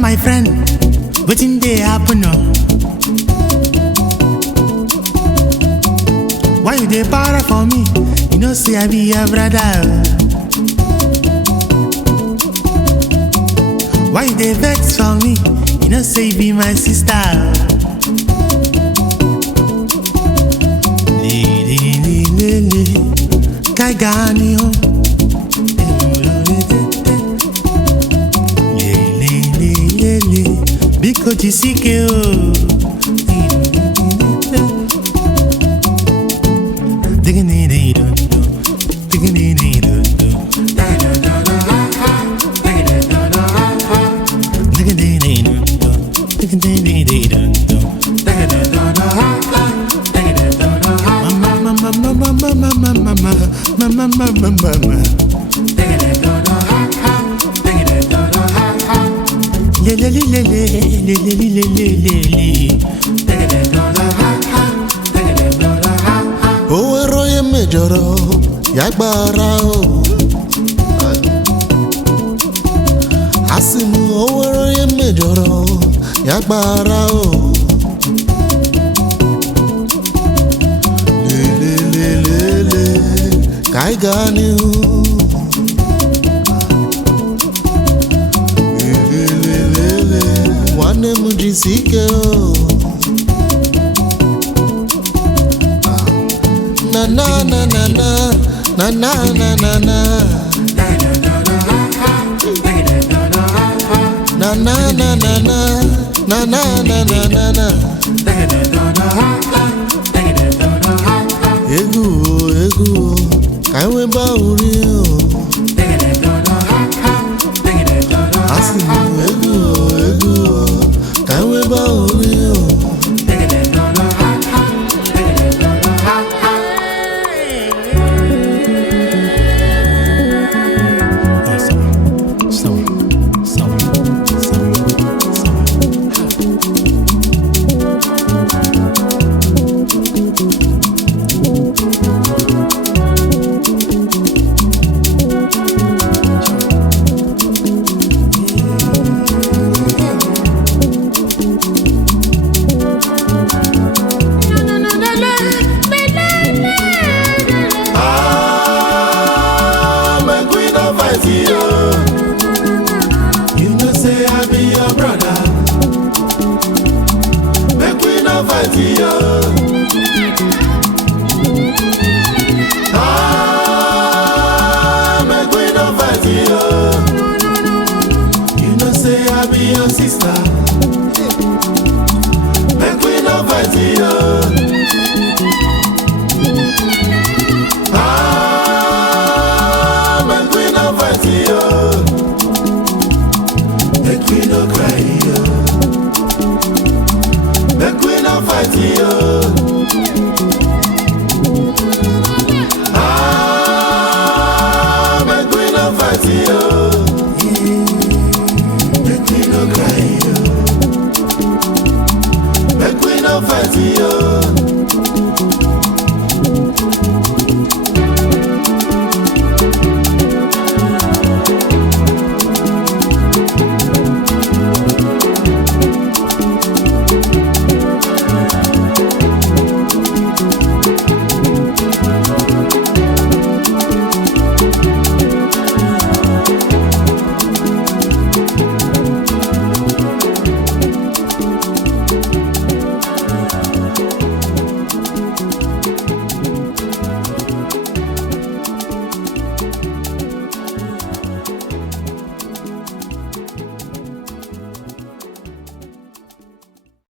My friend, wetin dey happen now? Why you dey para for me? You know say I be your brother. Why you dey vex for me? You know say you be my sister. Li kai gani ho. Biko jisike o. Owero ye mejoro yagbara o. Asimu owero ye mejoro yagbara o. Le kai gani o. Wane mujisike o. Na na na na na na na na na na na na na na na na na na. Egu kaiwe ba uri o. Asimu egu kaiwe ba uri o. You know say I be your brother. Make we no fight yo. Make we no fight yo. You know say I be your sister. Make we no fight yo. Make we no fight yo. Make we no cry yo. Make we no fight yo. Make we no fight yo. Make we no cry yo. Make we no fight yo.